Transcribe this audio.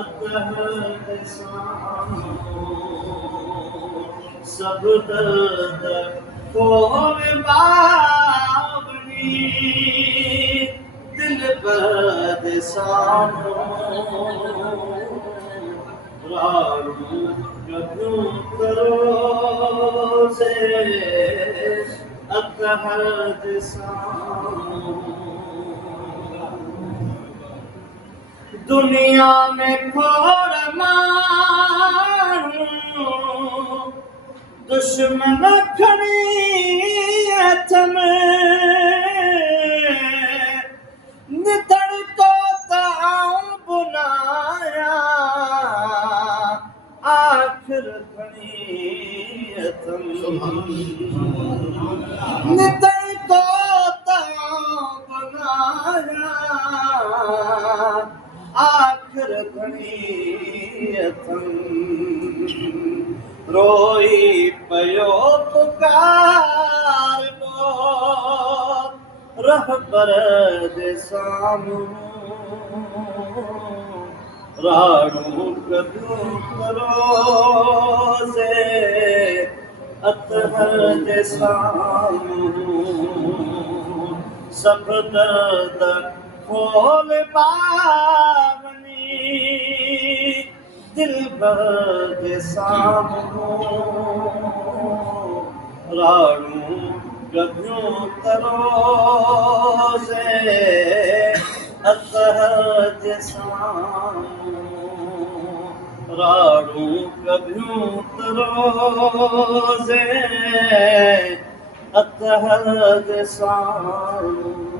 अतहद सामो सब दर्द खोल बावनी दिल बद सामो रारू करूं करो से अतहद सामो दुनिया में खोड़ मारूं दुश्मन खड़ी निधड़ को ताऊं बुनाया आखिर खड़ी निधड़ को ताऊं बुनाया आखिर घणीअथम रोई पयो पुकार लो रहबर जे साम्हूं राणू कदूं करो से अतहर जे साम्हूं सब दर्द खोल बावनी दिल बद सामो राणू कभ्यूं करो से अतहद सामो राणू कभ्यूं करो से अतहद सामो